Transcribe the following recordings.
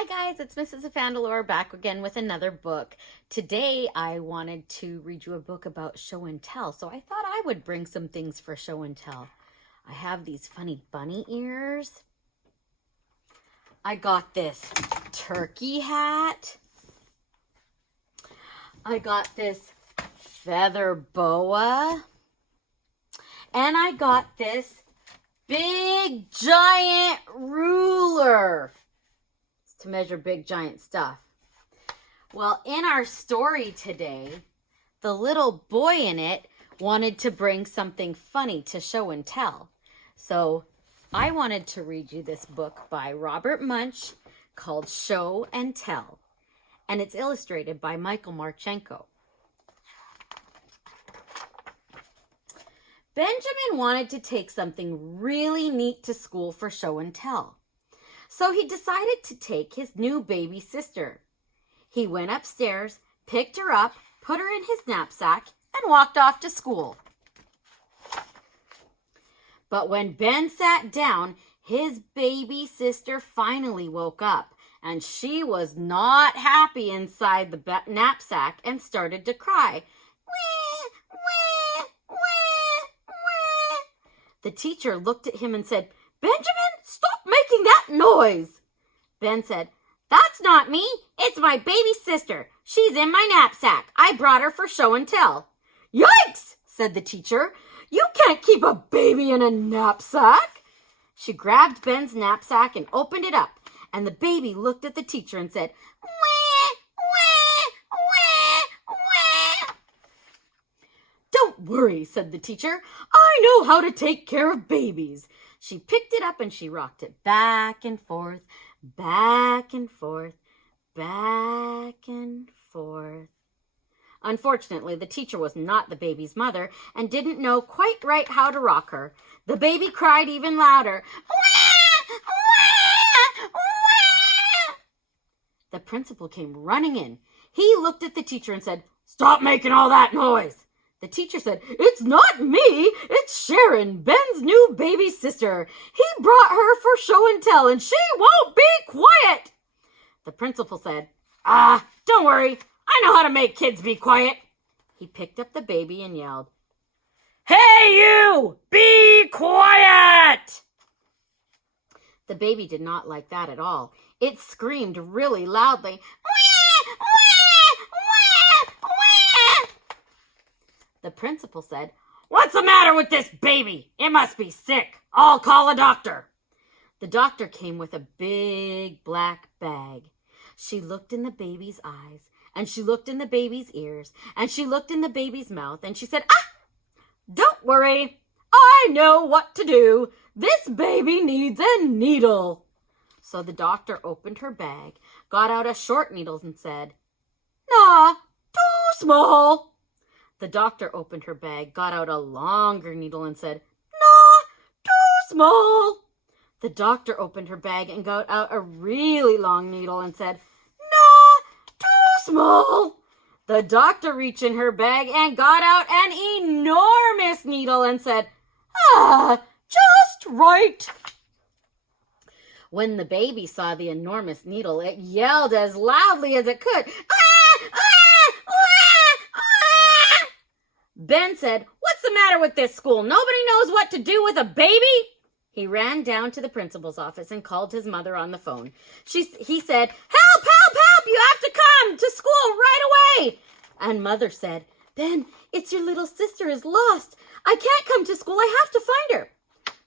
Hi guys, it's Mrs. Afandalore back again with another book. Today I wanted to read you a book about show and tell, so I thought I would bring some things for show and tell. I have these funny bunny ears. I got this turkey hat. I got this feather boa. And I got this big giant ruler to measure big giant stuff. Well, in our story today, the little boy in it wanted to bring something funny to show and tell. So I wanted to read you this book by Robert Munsch called Show and Tell. And it's illustrated by Martchenko. Benjamin wanted to take something really neat to school for show and tell. So he decided to take his new baby sister. He went upstairs, picked her up, put her in his knapsack, and walked off to school. But when Ben sat down, his baby sister finally woke up, and she was not happy inside the knapsack and started to cry. Wah, wah, wah, wah. The teacher looked at him and said, "Benjamin, stop making that noise." Ben said, "That's not me. It's my baby sister. She's in my knapsack. I brought her for show and tell." "Yikes," said the teacher. "You can't keep a baby in a knapsack." She grabbed Ben's knapsack and opened it up, and the baby looked at the teacher and said, "Wah, wah, wah, wah." "Don't worry," said the teacher. "I know how to take care of babies." She picked it up and she rocked it back and forth, back and forth, back and forth. Unfortunately, the teacher was not the baby's mother and didn't know quite right how to rock her. The baby cried even louder. Wah! Wah! Wah! The principal came running in. He looked at the teacher and said, "Stop making all that noise." The teacher said, "It's not me, it's Sharon, Ben's new baby sister. He brought her for show and tell, and she won't be quiet." The principal said, "Don't worry, I know how to make kids be quiet." He picked up the baby and yelled, "Hey you, be quiet!" The baby did not like that at all. It screamed really loudly, "Wah, wah, wah, wah." The principal said, "What's the matter with this baby? It must be sick. I'll call a doctor." The doctor came with a big black bag. She looked in the baby's eyes, and she looked in the baby's ears, and she looked in the baby's mouth, and she said, "Don't worry. I know what to do. This baby needs a needle." So the doctor opened her bag, got out a short needle, and said, "Nah, too small." The doctor opened her bag, got out a longer needle and said, "Nah, too small." The doctor opened her bag and got out a really long needle and said, "Nah, too small." The doctor reached in her bag and got out an enormous needle and said, "Just right." When the baby saw the enormous needle, it yelled as loudly as it could, Ben said, "What's the matter with this school? Nobody knows what to do with a baby?" He ran down to the principal's office and called his mother on the phone. He said, "Help, help, help! You have to come to school right away!" And Mother said, "Ben, it's your little sister is lost. I can't come to school. I have to find her."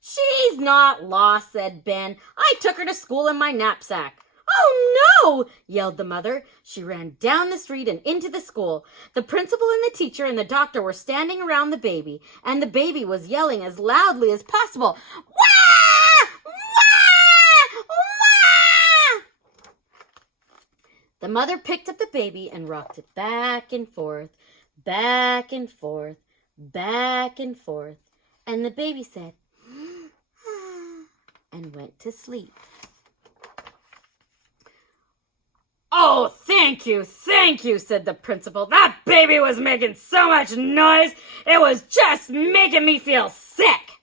"She's not lost," said Ben. "I took her to school in my knapsack." "Oh, no!" yelled the mother. She ran down the street and into the school. The principal and the teacher and the doctor were standing around the baby, and the baby was yelling as loudly as possible, "Wah! Wah! Wah!" The mother picked up the baby and rocked it back and forth, back and forth, back and forth, and the baby said, and went to sleep. "Oh, thank you, said the principal. "That baby was making so much noise, it was just making me feel sick."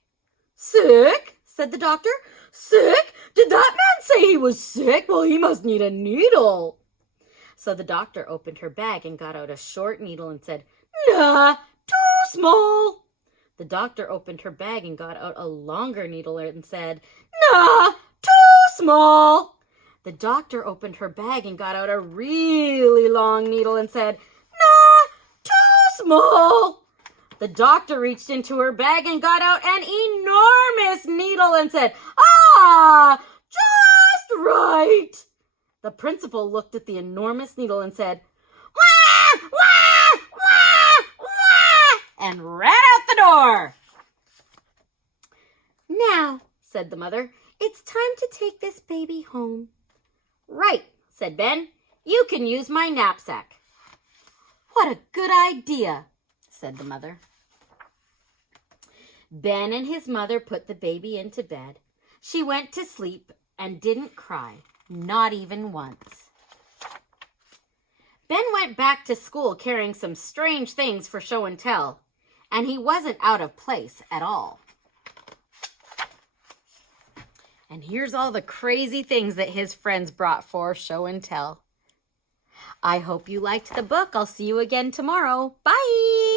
"Sick?" said the doctor. "Sick? Did that man say he was sick? Well, he must need a needle. So the doctor opened her bag and got out a short needle and said, Nah, too small. The doctor opened her bag and got out a longer needle and said, Nah, too small. The doctor opened her bag and got out a really long needle and said, Nah, too small. The doctor reached into her bag and got out an enormous needle and said, Ah, just right. The principal looked at the enormous needle and said, Wah, wah, wah, wah, and ran out the door. Now, said the mother, it's time to take this baby home. Right, said Ben. You can use my knapsack. What a good idea, said the mother. Ben and his mother put the baby into bed. She went to sleep and didn't cry, not even once. Ben went back to school carrying some strange things for show and tell, and he wasn't out of place at all. And here's all the crazy things that his friends brought for show and tell. I hope you liked the book. I'll see you again tomorrow. Bye!